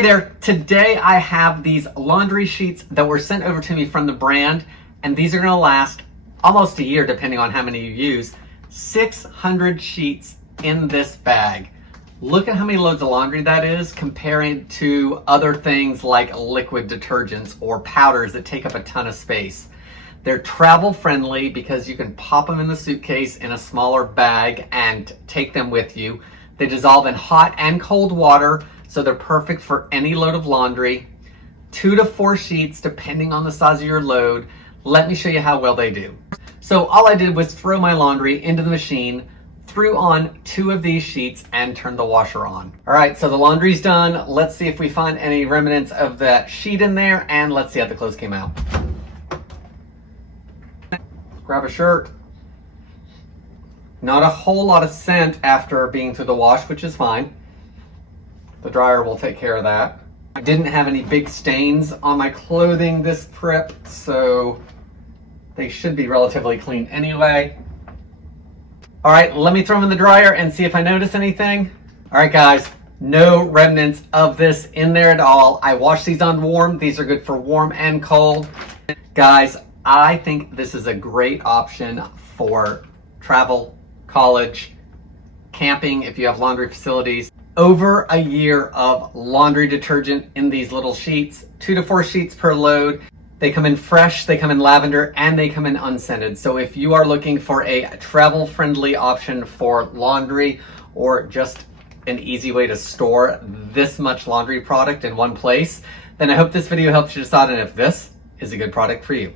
Hey there, today I have these laundry sheets that were sent over to me from the brand, and these are gonna last almost a year depending on how many you use. 600 sheets in this bag. Look at how many loads of laundry that is comparing to other things like liquid detergents or powders that take up a ton of space. They're travel friendly because you can pop them in the suitcase in a smaller bag and take them with you. They dissolve in hot and cold water, so they're perfect for any load of laundry. 2 to 4 sheets depending on the size of your load. Let me show you how well they do. So all I did was throw my laundry into the machine, threw on 2 of these sheets and turned the washer on. All right, so the laundry's done. Let's see if we find any remnants of that sheet in there, and let's see how the clothes came out. Grab a shirt. Not a whole lot of scent after being through the wash, which is fine. The dryer will take care of that. I didn't have any big stains on my clothing this trip, so they should be relatively clean anyway. All right, let me throw them in the dryer and see if I notice anything. All right, guys, no remnants of this in there at all. I washed these on warm. These are good for warm and cold. Guys, I think this is a great option for travel, college, camping if you have laundry facilities. Over a year of laundry detergent in these little sheets, 2 to 4 sheets per load. They come in fresh, they come in lavender, and they come in unscented. So if you are looking for a travel-friendly option for laundry or just an easy way to store this much laundry product in one place, then I hope this video helps you decide on if this is a good product for you.